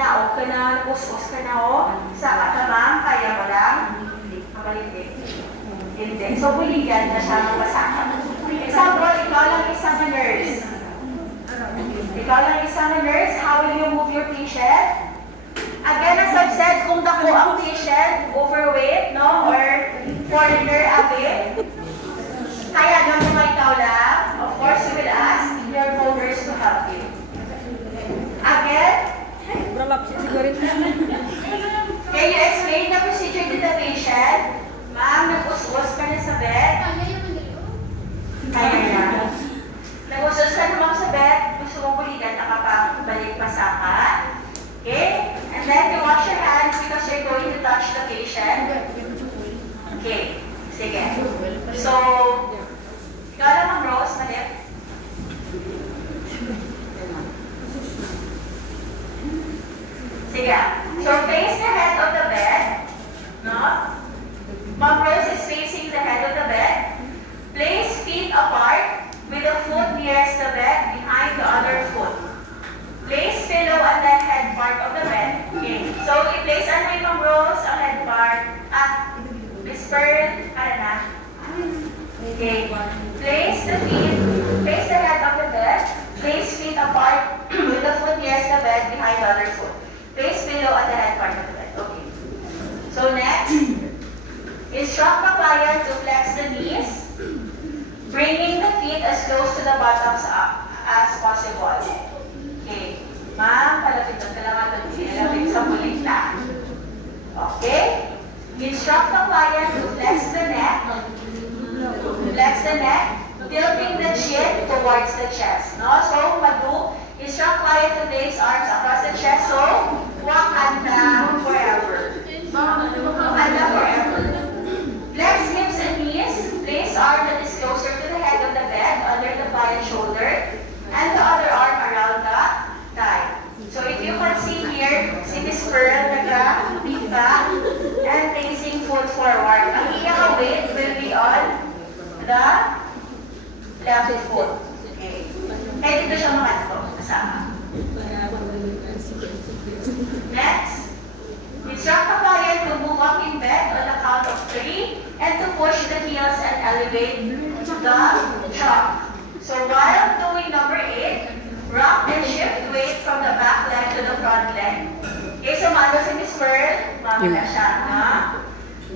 hinaog ka na, nabusbos ka na, o. Sa katamang, kaya mo lang. Mabalik. Hindi. So, buligan na siya mabasahan. Example, ikaw lang isang nurse. How will you move your patient? Again, as I've said, kung dako ang patient, overweight, no? Or foreigner away, kaya naman mo ikaw lang, of course, you will ask your co-nurse to help you. Again, can you explain the procedure to the patient? Ma'am, nag-uswas ka na sa bed. Kaya na. Nag-uswas ka naman sa bed, gusto mong buligan, nakapabalik pasakan. Okay? And then you wash your hands because you're going to touch the patient. Okay. Sige. So, ikaw lang ang Rose, Malip. Sige. So, face the head of the bed. No? Mom Rose is facing the head of the bed. Place feet apart with the foot nearest the bed behind the other foot. Place pillow on the head part of the bed. Okay. So, i-place ano yung Mom Rose ang head part. Whisper, na. Okay. Place the head of the bed. Place feet apart with the foot nearest the bed behind the other foot. Place pillow on the head part of the bed. Okay. So, next. Instruct the client to flex the knees, bringing the feet as close to the buttocks as possible. Okay. Ma'am, palapit doon ka lang natin. Palapit sa bulik na. Okay. Instruct the client to flex the neck, tilting the chin towards the chest. No? So, instruct client to place arms across the chest. So, walk handa forever. Handa forever. Flex hips and knees. Place arm that is closer to the head of the bed under the client's shoulder, and the other arm around the thigh. So if you can see here, si Miss Pearl nag-beat back and facing foot forward. Ang iyang weight will be on the left foot. Okay. Kaya dito siya makanto. Kasama. Next. Instruct the client to move up in bed on the count of 3 and to push the heels and elevate the trunk. So while doing number 8, rock and shift weight from the back leg to the front leg. Okay, so maano si Miss Pearl? Mamaya siya, na?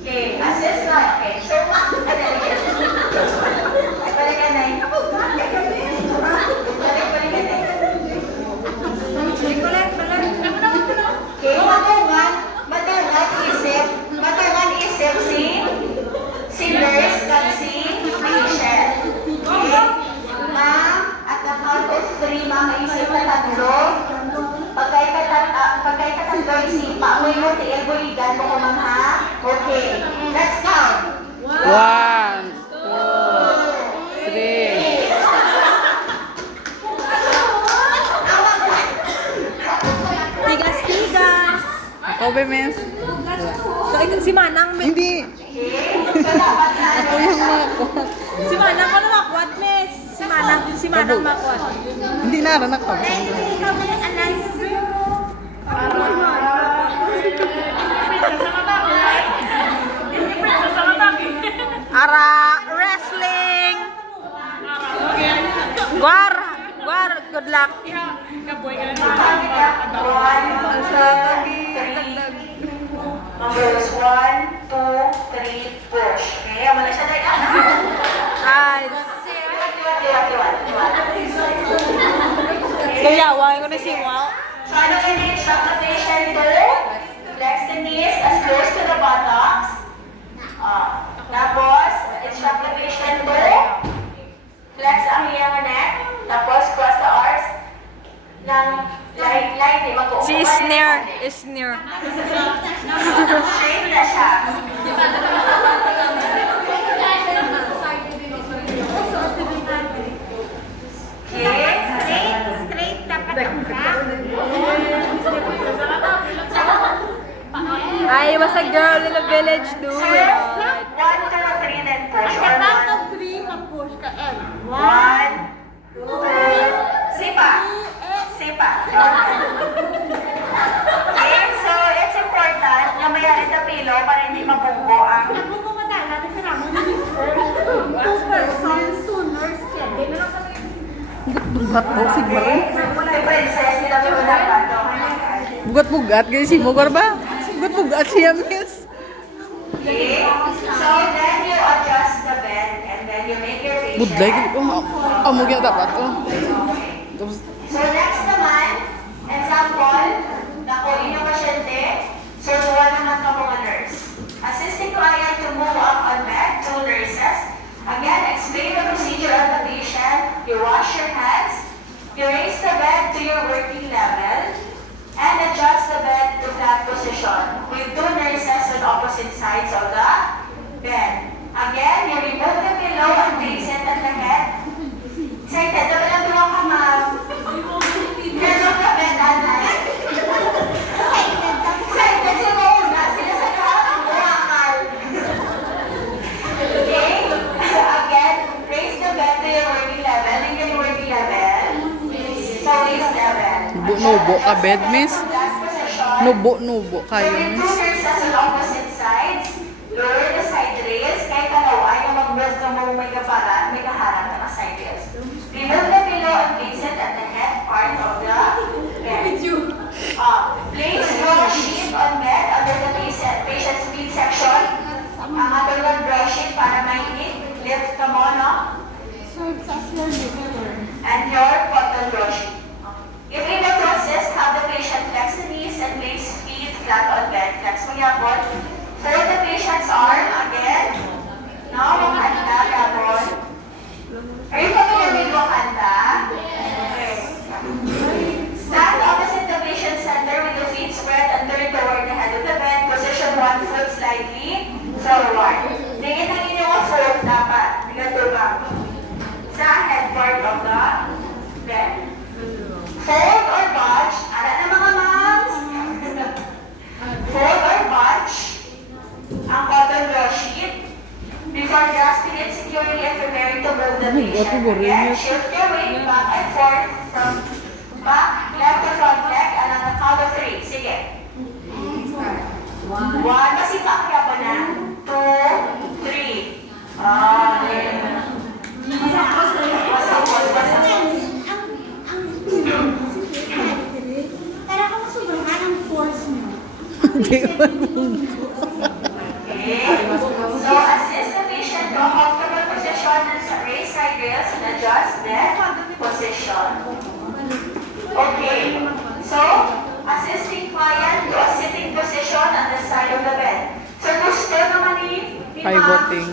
Okay, assist na. Okay, so, balikan na yun. Balikan na yun. Okay, matangan isip si nurse at si patient. Okay? Ma'am, at the count of 3, isip na tatlo. Pagkay katatlo, isip, pauwi mo, tiil-buligan mo kumang ha? Okay, let's count. 1, 2, 3. Tigas-tigas. Ako ba, Miss? Si Manang, hindi. Ako yung makwat. Si Manang, ano makwat, Miss? Si Manang makwat. Hindi naranak ko. Ara, wrestling. Guar, good luck. Numbers 1, 2, 3, push. Okay, ang muna siya tayo. Kaya, wala ko na siwaw. So, ano in-instruct the patient to flex the knees as close to the buttocks. Tapos, instruct the patient to flex ang iyang neck. Tapos, cross the arms ng light, mag-upo. Si snare. Straight na siya. Okay, straight dapat ang I was a girl in a village doing it. 1, 2, 3, then push. At the count of 3, mag-push ka. 1, 2, sipa. below para hindi mabubo ang Bugat po si Marin. the princess nila pinulapan. Bugat-bugat. Gaya si Mogor ba? Bugat-bugat siya, miss. Okay? So then you adjust the bed and then you make your patient. Budlay. Amo kaya dapat ko. Okay. Tapos, So next naman, example, nako inyong pasyente, so duwa naman ka mga nurse. Assisting client to move up on bed, 2 nurses. Again, explain the procedure of the patient. You wash your hands. You raise the bed to your working level and adjust the bed to flat position with 2 nurses on opposite sides of the bed. Again, you remove the pillow and place it at the head. Excited, dapat lang tuwa ka, ma'am. Remove the bed, Anay. Excited si Mona. Sila sa lahat ang buwakal. Okay? Again, raise the bed to your working level. And your working level. So, waist level. nubo ka bed, miss? Nubo kayo, With 2 miss? nurses on opposite sides, lower the side rails. Kahit ano, ayaw mag-brush na mo may kaparan, may kaharap na side rails. Remove the pillow and place it at the head part of the bed. Place draw sheet on bed under the patient's midsection. Ang atong draw sheet para mainit. Lift ka mo, no? And your bottom draw sheet. If in the process, have the patient flex the knees and place feet flat on bed. Flex mo yapon. Fold the patient's arm again. Now, wakanda, yapon. Are you familiar with wakanda? Okay. Stand opposite the patient center with the feet spread and turn toward the head of the bed. Position 1 foot slightly forward. Tingin ang inyong foot dapat. Bigatubang. Sa head part of the bed. Fold or bunch. Ara na mga moms. Fold or bunch ang cotton draw sheet before grasping it securely and preparing to move the patient. Again, shift your weight back and forth from back, left to front leg, and on the count of 3. Sige. 1. Masipak kaya pa na. 2, 3. So assist the patient to a comfortable position and raise side rails and adjust their position. Okay. So assisting client to a sitting position on the side of the bed. So gusto naman ni Pivoting.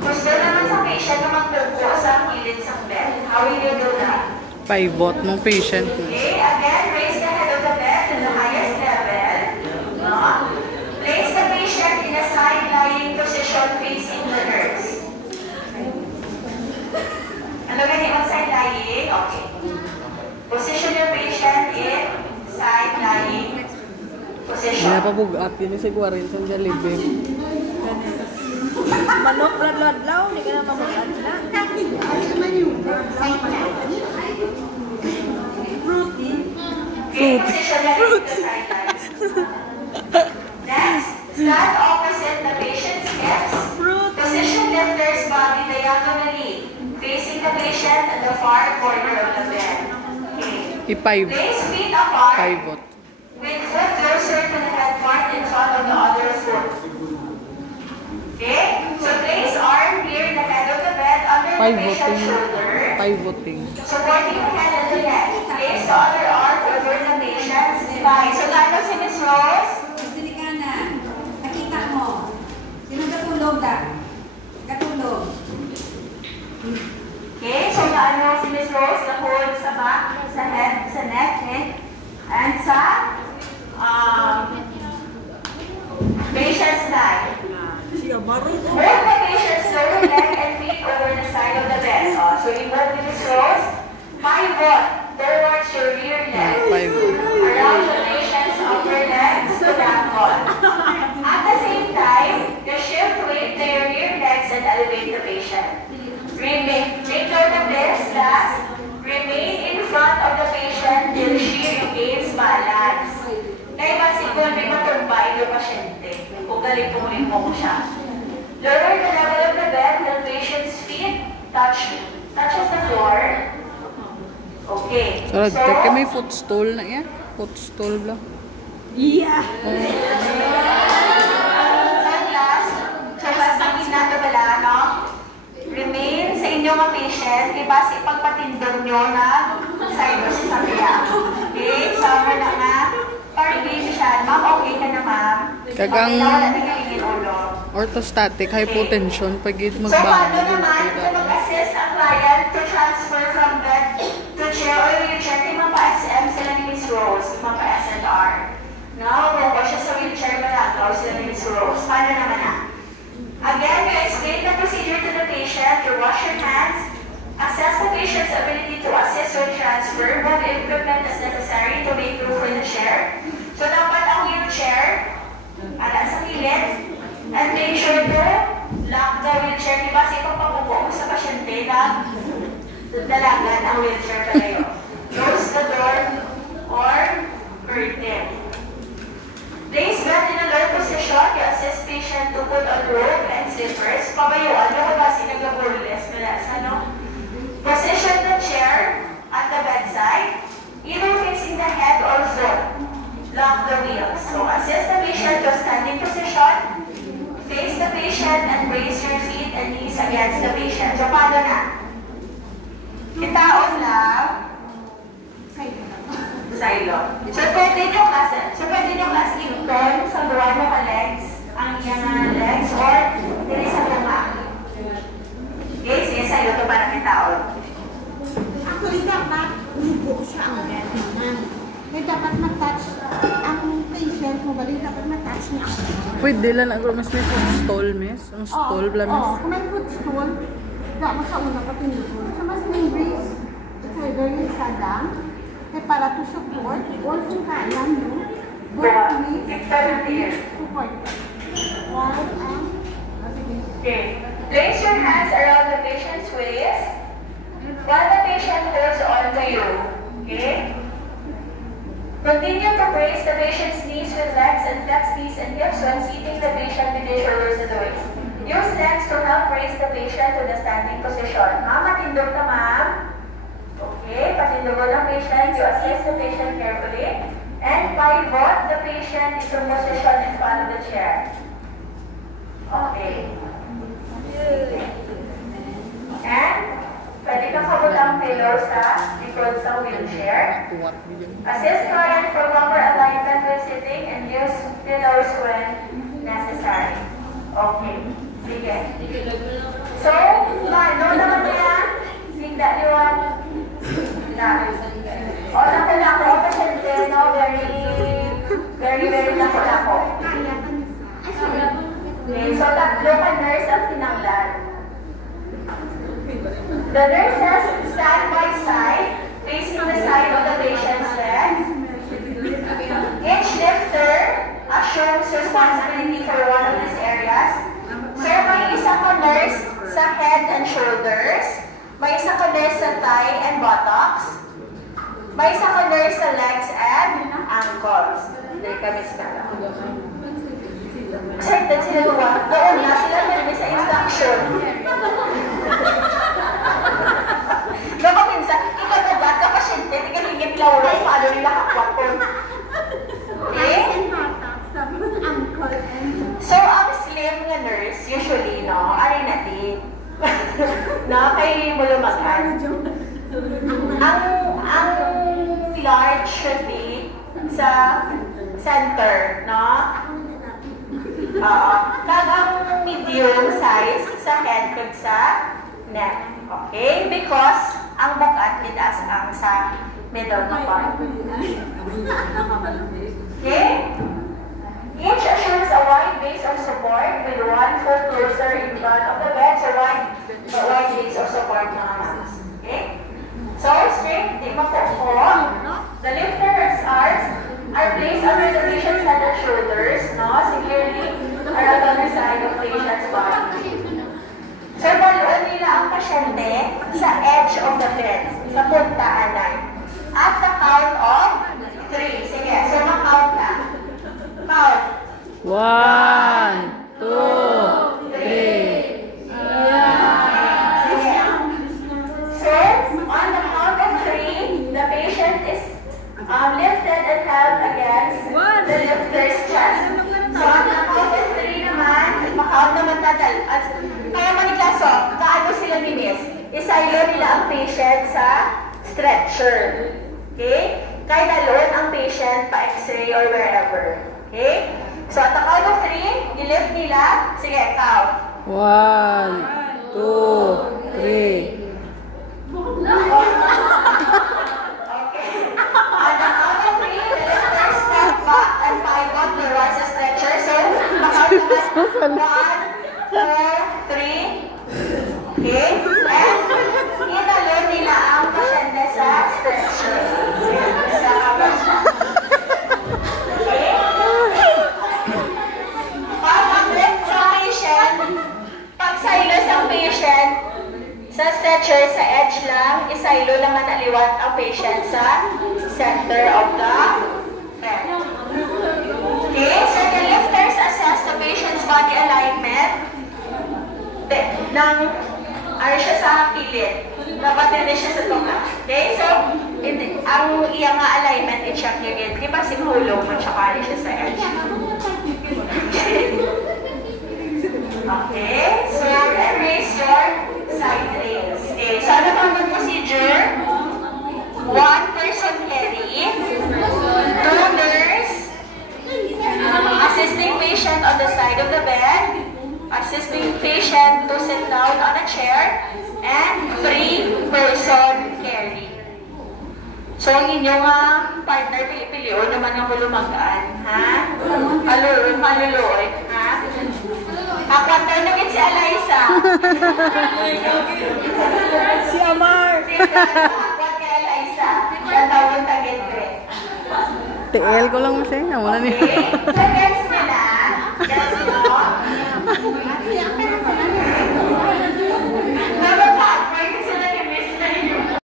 Gusto naman sa patient na magtupo sa gilid sa bed. How will you do that? Pivot ng patient. Okay, again, raise the head of the bed to the highest level. No? Place the patient in a side-lying position facing the nurse. Ano ganyan ang side-lying? Okay. Position your patient in side-lying position. Pinapabugat yun sa 40 sa Jollibee. Manok, ladlaw, hindi ka na mabugat na. Okay, position your patient in the side-lying. Next, stand opposite the patient's hips. Position lifter's body diagonally, facing the patient at the far corner of the bed. Okay. I-pivot. Place feet apart, Pivot. with foot closer to the head part in front of the other foot. Okay? So place arm near the head of the bed under the patient's Pivoting. shoulder, Pivoting. supporting the head and the neck. Place the other arm over the patient's spine. So gano'n si Miss Rose? Pili ka na. Nakita mo. Sino katulog ka? Katulog. Okay, so gaano si Miss Rose na-hold sa back, sa head, sa neck, and sa patient's thigh. Hold the patient's lower leg and feet over the side of the bed. So you move to Miss Rose, pivot towards your rear leg. Pivot. Around the patient's upper legs to that one. At the same time, you shift weight to your rear legs and elevate the patient. Take note of this, that remain in front of the patient till she regains balance. Kaya masigol may matumbay yung pasyente. Kung Lower the level of the bed till patient's feet touches the floor. Okay. Sarap, so, may footstool na yan. Footstool bla. Yeah. At last, no? Remain sa inyong mga patient, ibas ipagpatindog nyo na sinus sa kaya. Okay? Sama na nga. Parigation. Ma'am, okay ka na, ma'am? Kagang Wala na kaingin ulo. orthostatic hypotension pag So, paano magbangon. naman kung mag-assist ang client to transfer from bed to chair or wheelchair? Di mapa-SM sila ni Miss Rose, di mapa-SLR. No, kung siya sa wheelchair, malagaw sila ni Miss Rose. Paano naman na? Again, you explain the procedure to the patient. You wash your hands. Assess the patient's ability to assist with transfer. Move equipment as necessary to make room for the chair. So, dapat ang wheelchair, ala sa gilid. And make sure to lock the wheelchair. Diba, kasi kung papupo mo sa pasyente na dalagan ang wheelchair pala yun. Close the door or curtain. Place bed in a low position. You assist patient to put on robe and slippers. Pabayuan mo kasi nag-burles. Position the chair at the bedside, either facing the head or foot. Lock the wheels. So assist the patient to standing position. Face the patient and raise your feet and knees against the patient. So paano na? Kitaon lang. Silo. So pwede nyo kasi turn sa buwan mo ka legs, ang iyang legs, or dili sa tunga. Okay, sige sa'yo ito para kitaon. Actually, dapat umupo siya ang ganyan. Kaya dapat matouch ang patient mo, balik dapat matouch niya. Pwede lang ako mas may footstool, miss. Ang stool bla, miss. Kung may footstool, da mo sa una ka pinutol. So, mas may brace, ito ay very sadang. Kaya para to support, all kung kaya mo, both knees, support. While Okay. Place your hands around the patient's waist while the patient holds on to you. Okay? Continue to brace the patient's knees with legs and flex knees and hips when seating the patient with your shoulders to the waist. Use legs to help raise the patient to the standing position. Ma'am, matindog ka, ma'am. Okay, patindog ng patient. You assist the patient carefully and pivot the patient into position in front of the chair. Okay. And pwede kang kabutang pillow sa likod sa wheelchair. Assist client for proper alignment when sitting and use pillows when necessary. Okay. Sige. So, ano naman yan? Sigda liwan. O, nakulako. Pasyente, no? Very nakulako. Okay, so tatlo ka nurse ang tinanglan. The nurses stand by side, facing the side of the patient's legs. Each lifter assumes responsibility for one of these areas. Sir, may isa ka nurse sa head and shoulders. May isa ka nurse sa thigh and buttocks. May isa ka nurse sa legs and ankles. Hindi kami sila. Excited sila luwa. Doon na sila narinig sa instruction. Baka minsan, ikaw na ba ka pasyente, hindi ka hingit lawro, paano nila kakwapon. Okay? So, ang slim na nurse, usually, no, aray natin. No, kayo mo lumagan. Ang large should be sa center, no? Kagang medium size sa head kag sa neck. Okay? Because ang bukat nitaas ang sa middle na part. Okay? Each assures a wide base of support with one foot closer in front of the bed. So wide base of support na hands. Okay? So straight, di makuko. The lifter's arms are placed under the patient's head and shoulders, no? Securely around the other side of the patient's body. So, baluan nila ang pasyente sa edge of the bed, sa puntaan na. At the count of 3. Sige, so ma-count na. Count. 1, 2, 3. lifted and held against the lifter's chest. So, on the count of 3 naman, makaunt naman natin. Kaya maniklaso, kaano sila minis? Isaylo nila ang patient sa stretcher. Okay? Kahit alone ang patient pa x-ray or wherever. Okay? So, at the count of 3, i-lift nila. Sige, count. 1, 2, 3. Okay. On the count of 3, the lifter step back and pivot towards the stretcher. So, makaunt naman. 1, 2, 3. Okay? And, inalo nila ang pasyente sa stretcher. Sa kapas. Okay? Pag-lift sa patient, pag-silos ang patient, sa stretcher, sa edge lang, isaylo naman aliwat ang patient sa center of the bed. Okay? So, the lifters assess the patient's body alignment ng siya sa pilit. Dapat din siya sa tunga. Okay? So, ang iyang alignment, i-check nyo yun. Di ba si hulong mo, tsaka siya sa edge? Okay? So, erase your side rails. Okay? So, ano bang procedure? 1 person carry, 2 nurse, assisting patient on the side of the bed, assisting patient to sit down on a chair, and 3 person carry. So, ang inyong partner, pili-pili, o naman ang hulumagaan, ha? Maluluoy, ha? Partner namin si Eliza. Si Amar. Akwat kay Eliza. Ang tawag tagit, TL ko lang kasi. Wala niya. Okay?